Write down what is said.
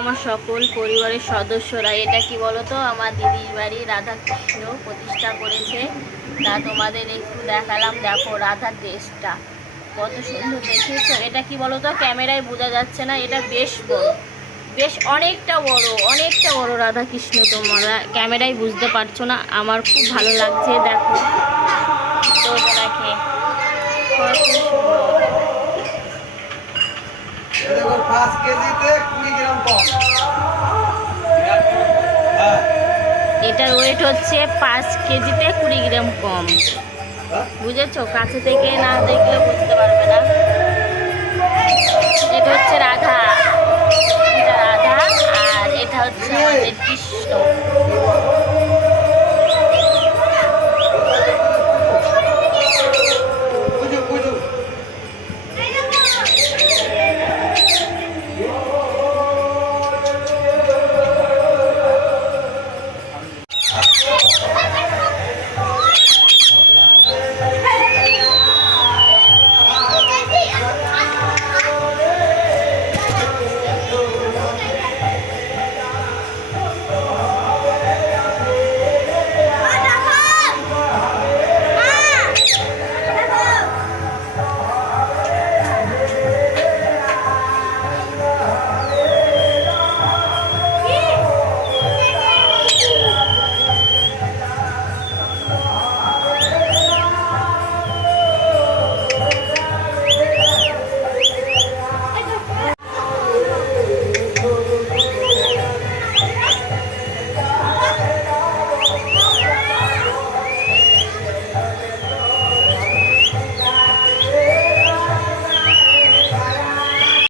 আমার সকল পরিবারের সদস্যরা। এটা কি বলতো, আমার দিদির বাড়ি রাধাকৃষ্ণ প্রতিষ্ঠা করেছে। তা তোমাদের একটু দেখালাম, দেখো রাধার ড্রেসটা কত সুন্দর দেখেছো। এটা কি বলতো, ক্যামেরায় বোঝা যাচ্ছে না, এটা বেশ বড়, বেশ অনেকটা বড়, অনেকটা বড় রাধাকৃষ্ণ। তোমরা ক্যামেরায় বুঝতে পারছো না, আমার খুব ভালো লাগছে। দেখো তো দেখে কত সুন্দর। দেখো 5 কেজিতে 20 গ্রাম কম। হ্যাঁ এটার ওয়েট হচ্ছে 5 কেজিতে 20 গ্রাম কম। বুঝেছো? কাছে থেকে না দেখলে বুঝতে পারবে না। এটা হচ্ছে রাধা, এটা রাধা, আর এটা হচ্ছে আমাদের কৃষ্ণ।